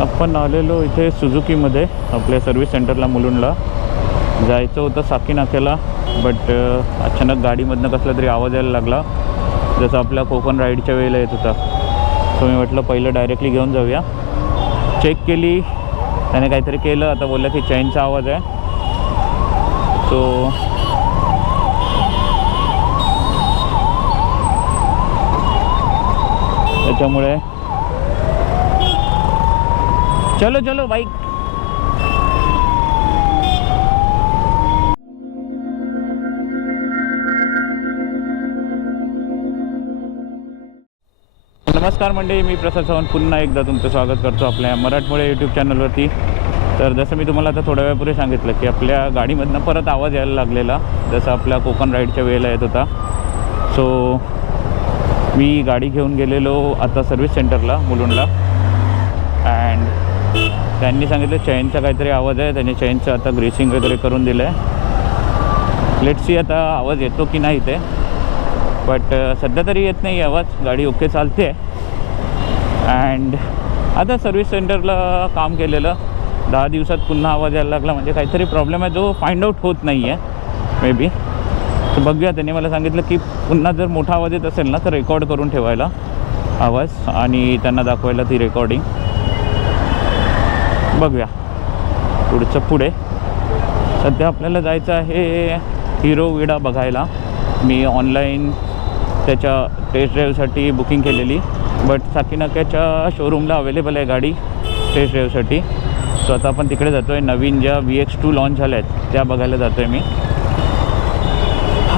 आपण आलेलो इथे सुझुकीमध्ये आपल्या सर्व्हिस सेंटरला मुलुंडला. जायचं होतं साकीनाक्याला बट अचानक गाडीमधनं कसला तरी आवाज यायला लागला. जसं आपल्या कोकण राईडच्या वेळेला येत होता. सो मी म्हटलं पहिलं डायरेक्टली घेऊन जाऊया. चेक केली. त्याने काहीतरी केलं. आता बोललं की चैनचा आवाज आहे. सो त्याच्यामुळे चलो चलो बाईक नमस्कार मंडळी मी प्रसाद सावंत पुन्हा एकदा तुमचं स्वागत करतो आपल्या मराठमोळे यूट्यूब चॅनलवरती तर जसं मी तुम्हाला आता थोड्या वेळापूर्वी सांगितलं की आपल्या गाडीमधनं परत आवाज यायला लागलेला जसं आपल्या कोकण राईडच्या वेळेला येत होता. सो मी गाडी घेऊन गेलेलो आता सर्व्हिस सेंटरला मुलुंडला. अँड त्यांनी सांगितलं चैनचा काहीतरी आवाज आहे त्यांनी चैनचं आता ग्रेसिंग वगैरे करून दिलं आहे लेटसी आता आवाज येतो की नाही ते बट सध्या तरी येत नाही आवाज. गाडी ओके चालते. अँड आता सर्व्हिस सेंटरला काम केलेलं. दहा दिवसात पुन्हा आवाज यायला लागला. म्हणजे काहीतरी प्रॉब्लेम आहे जो फाइंड आउट होत नाही आहे मे बी तर बघूया. त्यांनी मला सांगितलं की पुन्हा जर मोठा आवाज येत असेल ना तर रेकॉर्ड करून ठेवायला आवाज आणि त्यांना दाखवायला ती रेकॉर्डिंग बघूया. पुढचं पुढे. सध्या आपल्याला जायचं आहे हिरो विडा बघायला. मी ऑनलाईन त्याच्या टेस्ट ड्राईव्हसाठी बुकिंग केलेली. बट साकीनाक्याच्या शोरूमला अवेलेबल आहे गाडी टेस्ट ड्राईव्हसाठी सो आता आपण तिकडे जातो आहे नवीन ज्या व्ही एक्स टू लॉन्च झाल्या आहेत त्या बघायला जातो आहे मी.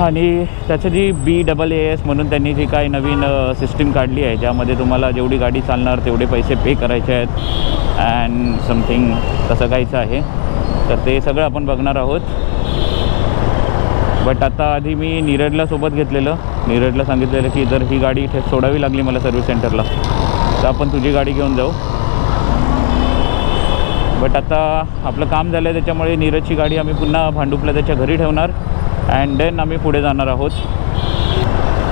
आणि त्याचं G B double A S म्हणून त्यांनी जी काही नवीन सिस्टीम काढली आहे ज्यामध्ये तुम्हाला जेवढी गाडी चालणार तेवढे पैसे पे करायचे आहेत. अँड समथिंग तसं काहीचं आहे. तर ते सगळं आपण बघणार आहोत. बट आता आधी मी नीरजला सोबत घेतलेलं. नीरजला सांगितलेलं की जर ही गाडी इथे सोडावी लागली मला सर्व्हिस सेंटरला तर आपण तुझी गाडी घेऊन जाऊ. बट आता आपलं काम झालं आहे त्याच्यामुळे नीरजची गाडी आम्ही पुन्हा भांडुपला त्याच्या घरी ठेवणार. अँड देन आम्ही पुढे जाणार आहोत.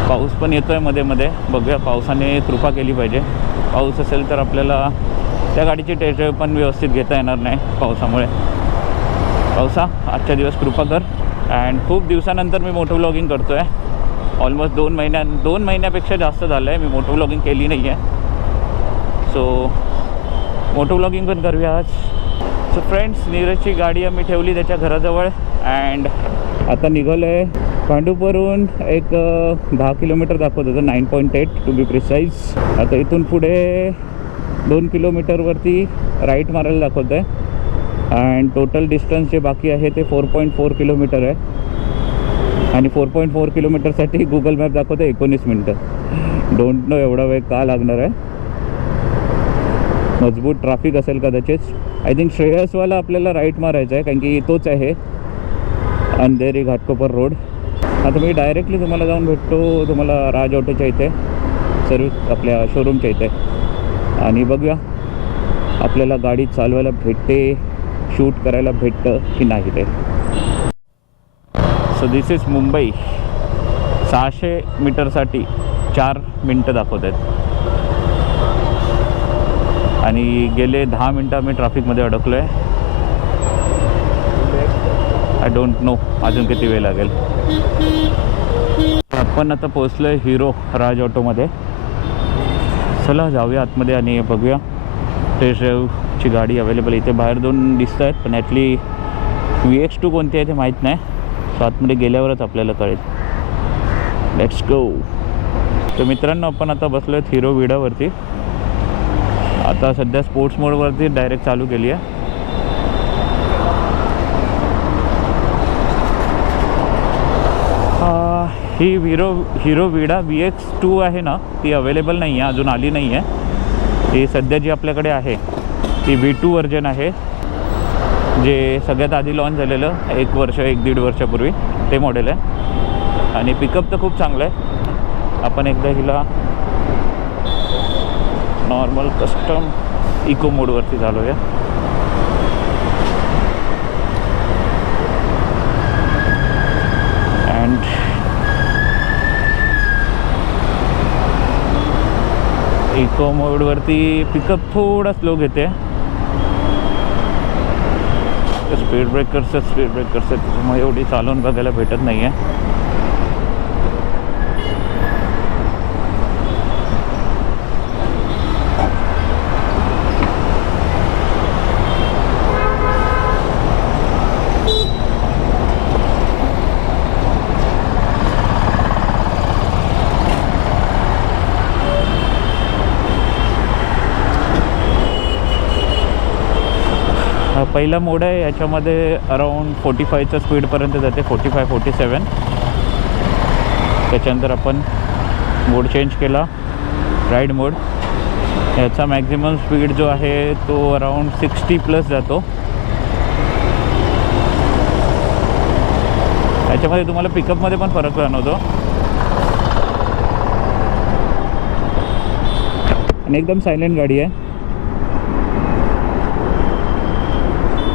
पाऊस पण येतो आहे मध्ये मध्ये. बघूया पावसाने कृपा केली पाहिजे. पाऊस असेल तर आपल्याला त्या गाडीची टेस्ट ड्राईव्ह पण व्यवस्थित घेता येणार नाही पावसामुळे. पावसा आजच्या दिवस कृपा कर. अँड खूप दिवसानंतर मी मोठं ब्लॉगिंग करतो आहे ऑलमोस्ट दोन महिन्या दोन महिन्यापेक्षा जास्त झालं आहे मी मोठं ब्लॉगिंग केली नाही आहे सो मोठं ब्लॉगिंग पण करूया आज. सो फ्रेंड्स नीरजची गाडी आम्ही ठेवली त्याच्या घराजवळ. अँड आता निघालो आहे पांडूपवरून एक दहा किलोमीटर दाखवत होतं. Nine point eight to be precise आता इथून पुढे दोन किलोमीटरवरती राईट मारायला दाखवतं आहे अँड टोटल डिस्टन्स जे बाकी आहे ते फोर पॉईंट फोर किलोमीटर आहे. आणि फोर पॉईंट फोर किलोमीटरसाठी गुगल मॅप दाखवतं एकोणीस मिनटं. डोंट नो एवढा वेळ का लागणार आहे. मजबूत ट्रॅफिक असेल कदाचित. आय थिंक श्रेयसवाला आपल्याला राईट मारायचं आहे कारण की तोच आहे. अंधेरी घाटकोपर रोड आता मी डायरेक्टली तुम्हाला जाऊन भेटतो तुम्हाला राज ऑटोच्या इथे. सर्विस आपल्या शोरूमच्या इथे. आणि बघूया आपल्याला गाडी चालवायला भेटते शूट करायला भेटतं की नाही ते. सो दिस इज मुंबई सहाशे मीटरसाठी चार मिनटं दाखवत आहेत आणि गेले दहा मिनटं आम्ही ट्रॅफिकमध्ये अडकलो आहे आय डोंट नो अजून किती वेळ लागेल. आपण आता पोचलो आहे हिरो राज ऑटोमध्ये. चला जाऊया आतमध्ये आणि बघूया. टेस्ट ड्राईव्हची गाडी अवेलेबल इथे बाहेर दोन दिसत आहेत पण ॲटली व्ही एक्स टू कोणती आहे ते माहीत नाही. सो आतमध्ये गेल्यावरच आपल्याला कळेल. लेट्स गो तर मित्रांनो आपण आता बसलो आहेत हिरो विडावरती आता सध्या स्पोर्ट्स मोडवरती डायरेक्ट चालू केली आहे. ही Hero Hero Vida V X two आहे ना ती अवेलेबल नाही आहे अजून आली नाही आहे. ही सध्या जी आपल्याकडे आहे ती व्ही टू व्हर्जन आहे. जे सगळ्यात आधी लॉन्च झालेलं एक वर्ष एक दीड वर्षापूर्वी ते मॉडेल आहे. आणि पिकअप तर खूप चांगलं आहे. आपण एकदा हिला नॉर्मल कस्टम इको मोडवरती झालो या इको मोडवरती पिकअप थोडा स्लो घेते. स्पीड ब्रेकर्स आहेत स्पीड ब्रेकर्स आहेत त्याच्यामुळे एवढी चालवून बघायला भेटत नाही आहे पहिला मोड आहे याच्यामध्ये अराऊंड फोर्टी फायच्या स्पीडपर्यंत जाते फोर्टी फाय फोर्टी सेवन त्याच्यानंतर आपण मोड चेंज केला राईड मोड याचा मॅक्झिमम स्पीड जो आहे तो अराऊंड सिक्स्टी प्लस जातो. याच्यामध्ये तुम्हाला पिकअपमध्ये पण फरक जाणवतो. आणि एकदम सायलेंट गाडी आहे.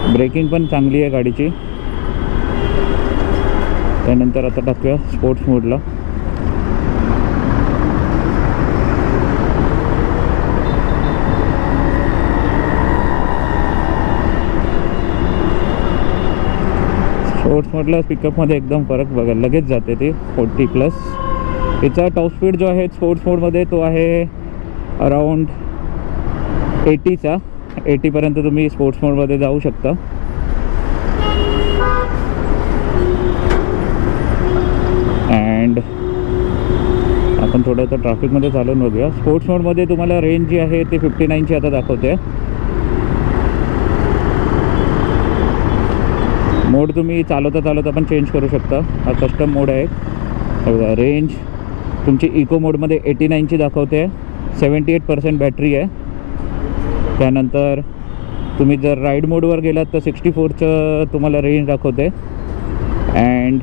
ब्रेकिंग पण चांगली आहे गाडीची. त्यानंतर आता टाकूया स्पोर्ट्स मोडला स्पोर्ट्स मोडला पिकअपमध्ये एकदम फरक बघा लगेच जाते ती फोर्टी प्लस याचा टॉप स्पीड जो आहे स्पोर्ट्स मोडमध्ये तो आहे अराऊंड एटीचा एटीपर्यंत तुम्ही स्पोर्ट्स मोडमध्ये जाऊ शकता. अँड आपण थोडं ट्रॅफिकमध्ये चालून बघूया. स्पोर्ट्स मोडमध्ये तुम्हाला रेंज जी आहे ती फिफ्टी नाईनची आता दाखवते. मोड तुम्ही चालवता चालवता पण चेंज करू शकता. हा कस्टम मोड आहे. रेंज तुमची इको मोडमध्ये एटी नाईनची दाखवते. सेवन्टी एट पर्सेंट बॅटरी आहे. त्यानंतर तुम्ही जर राईड मोडवर गेलात तर सिक्स्टी फोरचं तुम्हाला रेंज दाखवते. And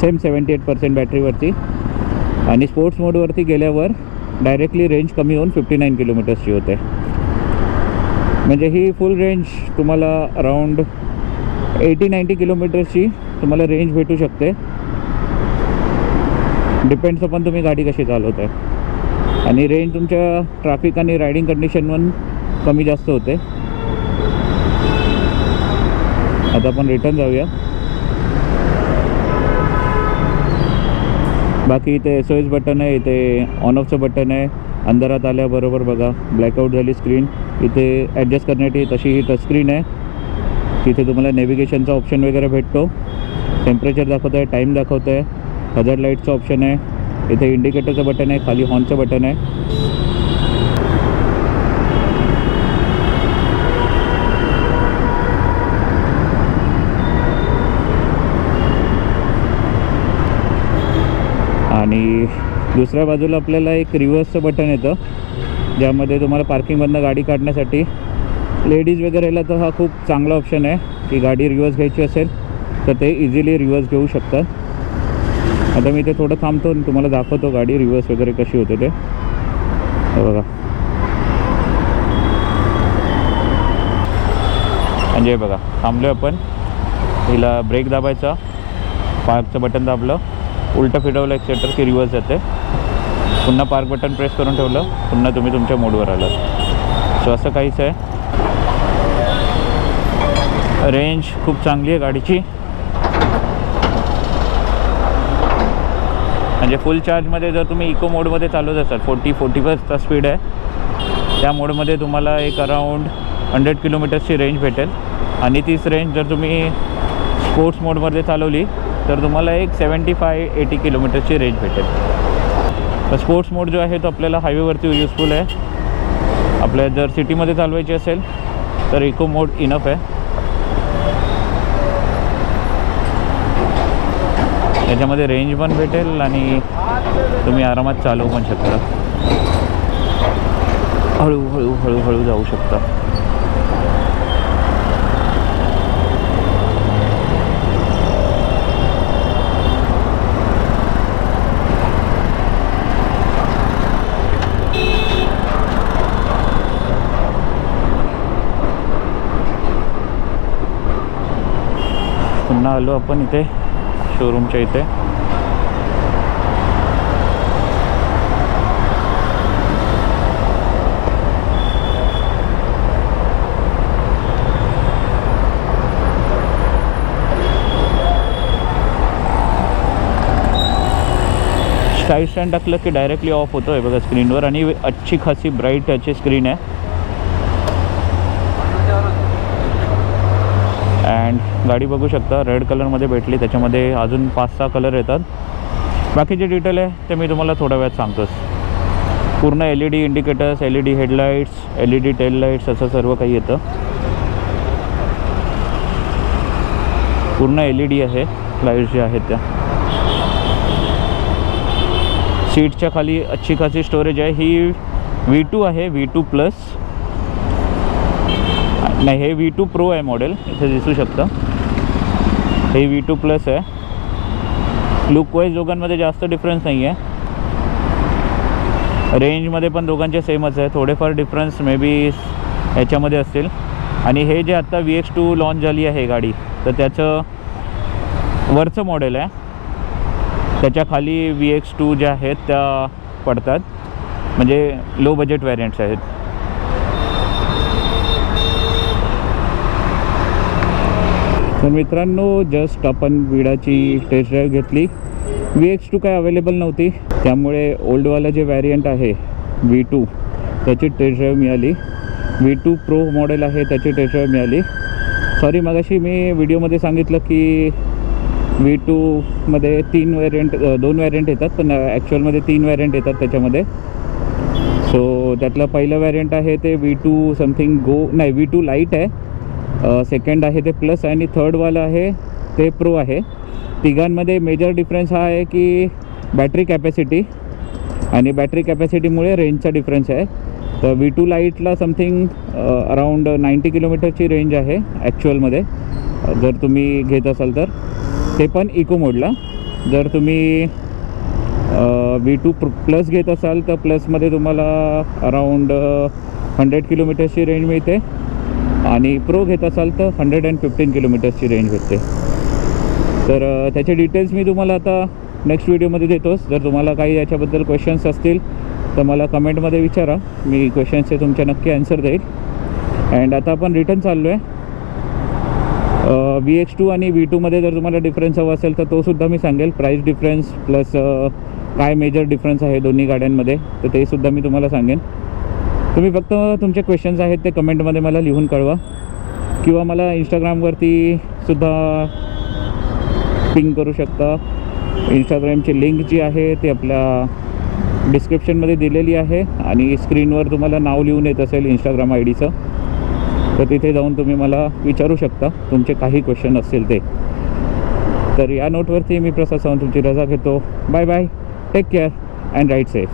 same seventy eight percent बॅटरीवरती आणि स्पोर्ट्स मोडवरती गेल्यावर डायरेक्टली रेंज कमी होऊन फिफ्टी नाईन किलोमीटर्सची होते. म्हणजे ही फुल रेंज तुम्हाला अराऊंड एटी नाईंटी किलोमीटर्सची तुम्हाला रेंज भेटू शकते. डिपेंड्स आपण तुम्ही गाडी कशी चालवत आहे आणि रेंज तुमच्या ट्रॅफिक आणि रायडिंग कंडिशनवर कमी जास्त होते. आता आपण रिटर्न जाऊया. बाकी इथे एस ओ एस बटन आहे इथे ऑन ऑफचं बटन आहे. अंधारात आल्याबरोबर बघा ब्लॅकआउट झाली स्क्रीन इथे ॲडजस्ट करण्यासाठी तशी ही टचस्क्रीन आहे. तिथे तुम्हाला नेव्हिगेशनचा ऑप्शन वगैरे भेटतो. टेम्परेचर दाखवतं आहे टाईम दाखवतं आहे. हजर लाईटचं ऑप्शन आहे. इथे इंडिकेटरचं बटन आहे खाली हॉर्नचं बटन आहे. आणि दुसऱ्या बाजूला आपल्याला एक रिव्हर्सचं बटन येतं. ज्यामध्ये तुम्हाला पार्किंगमधनं गाडी काढण्यासाठी लेडीज वगैरेला तर हा खूप चांगला ऑप्शन आहे की गाडी रिव्हर्स घ्यायची असेल तर ते इझिली रिव्हर्स घेऊ शकतात. आता मी ते थोडं थांबतो आणि तुम्हाला दाखवतो गाडी रिव्हर्स वगैरे कशी होते ते. बघा. म्हणजे बघा थांबलो आपण. हिला ब्रेक दाबायचा. पार्कचं बटन दाबलं. उलटं फिरवलं एक्सेटर की रिव्हर्स जाते. पुन्हा पार्क बटन प्रेस करून ठेवलं पुन्हा तुम्ही तुमच्या मोडवर आलात. सो असं काहीच आहे. रेंज खूप चांगली आहे गाडीची. म्हणजे फुल चार्जमध्ये जर तुम्ही इको मोडमध्ये चालवत असाल फोर्टी फोर्टी फायचा स्पीड आहे. त्या मोडमध्ये तुम्हाला एक अराऊंड हंड्रेड किलोमीटर्सची रेंज भेटेल. आणि तीच रेंज जर तुम्ही स्पोर्ट्स मोडमध्ये चालवली तर तुम्हाला एक सेवन्टी फाय एटी किलोमीटरची रेंज भेटेल. तर स्पोर्ट्स मोड जो आहे तो आपल्याला हायवेवरती युजफुल आहे. आपल्या जर सिटीमध्ये चालवायची असेल तर इको मोड इनफ आहे. याच्यामध्ये रेंज पण भेटेल आणि तुम्ही आरामात चालवू पण शकता. हळूहळू हळूहळू जाऊ शकता. पुन्हा आलो आपण इथे शोरूमच्या इथे. स्टाईल स्टँड टाकलं की डायरेक्टली ऑफ होतो आहे बघा स्क्रीनवर आणि अच्छी खासी ब्राईट याची स्क्रीन आहे. अँड गाडी बघू शकता रेड कलरमध्ये भेटली. त्याच्यामध्ये अजून पाच सहा कलर येतात. बाकीचे डिटेल आहे ते मी तुम्हाला थोड्या वेळात सांगतोच. पूर्ण L E D indicators L E D headlights L E D tail lights असं सर्व काही येतं. पूर्ण एल ई डी आहे लाईट्स ज्या आहेत त्या. सीटच्या खाली अच्छी खासी स्टोरेज आहे. ही व्ही टू आहे व्ही टू प्लस नाही हे व्ही टू प्रो आहे मॉडेल इथे दिसू शकतं. हे व्ही टू प्लस आहे. लुक वाईज दोघांमध्ये जास्त डिफरन्स नाही आहे रेंजमध्ये पण दोघांचे सेमच आहे. थोडेफार डिफरन्स मे बी ह्याच्यामध्ये असतील. आणि हे जे आत्ता व्ही एक्स टू लॉन्च झाली आहे गाडी तर त्याचं वरचं मॉडेल आहे. त्याच्याखाली व्ही एक्स टू ज्या आहेत त्या पडतात. म्हणजे लो बजेट व्हॅरियंट्स आहेत. तर मित्रांनो जस्ट आपण विडाची टेस्ट ड्राईव्ह घेतली. व्ही एक्स टू काय अवेलेबल नव्हती. त्यामुळे ओल्डवाला जे व्हॅरियंट आहे व्ही टू त्याची टेस्ट ड्राईव्ह मिळाली. व्ही टू प्रो मॉडेल आहे त्याची टेस्ट ड्राईव्ह मिळाली. सॉरी मगाशी मी व्हिडिओमध्ये सांगितलं की व्ही टूमध्ये तीन व्हॅरियंट दोन व्हॅरियंट येतात पण ॲक्च्युअलमध्ये तीन व्हॅरियंट येतात त्याच्यामध्ये. सो त्यातलं पहिलं व्हॅरियंट आहे ते व्ही टू समथिंग गो नाही व्ही टू लाइट आहे. सेकंड आहे ते प्लस आणि थर्डवालं आहे ते प्रो आहे. तिघांमध्ये मेजर डिफरन्स हा आहे की बॅटरी कॅपॅसिटी आणि बॅटरी कॅपॅसिटीमुळे रेंजचा डिफरन्स आहे. तर व्ही टू लाईटला समथिंग अराऊंड नाईंटी किलोमीटरची रेंज आहे ॲक्च्युअलमध्ये जर तुम्ही घेत असाल तर. ते पण इको मोडला जर तुम्ही व्ही टू प्लस घेत असाल तर प्लसमध्ये तुम्हाला अराऊंड हंड्रेड किलोमीटर्सची रेंज मिळते. आणि प्रो घेत असाल तर हंड्रेड अँड फिफ्टीन किलोमीटर्सची रेंज भेटते. तर त्याचे डिटेल्स मी तुम्हाला आता नेक्स्ट व्हिडिओमध्ये देतोच. जर तुम्हाला काही याच्याबद्दल क्वेश्चन्स असतील तर मला कमेंटमध्ये विचारा. मी क्वेश्चन्सचे तुमच्या नक्की आन्सर देईल. अँड आता आपण रिटर्न चाललो आहे व्ही एक्स टू आणि व्ही टूमध्ये जर तुम्हाला डिफरन्स हवा असेल तर तोसुद्धा मी सांगेल. प्राईस डिफरन्स प्लस काय मेजर डिफरन्स आहे दोन्ही गाड्यांमध्ये तर तेसुद्धा मी तुम्हाला सांगेन. तुम्ही फक्त तुमचे क्वेश्चन्स आहेत ते कमेंटमध्ये मला लिहून कळवा. किंवा मला इंस्टाग्रामवरती सुद्धा पिंग करू शकता. इंस्टाग्रामची लिंक जी आहे ती आपल्या डिस्क्रिप्शनमध्ये दिलेली आहे आणि स्क्रीनवर तुम्हाला नाव लिहून येत असेल इंस्टाग्राम आय डीचं तर तिथे जाऊन तुम्ही मला विचारू शकता. तुमचे काही क्वेश्चन असतील ते. तर या नोटवरती मी प्रसाद सावंत तुमची रजा घेतो. Bye bye take care and ride safe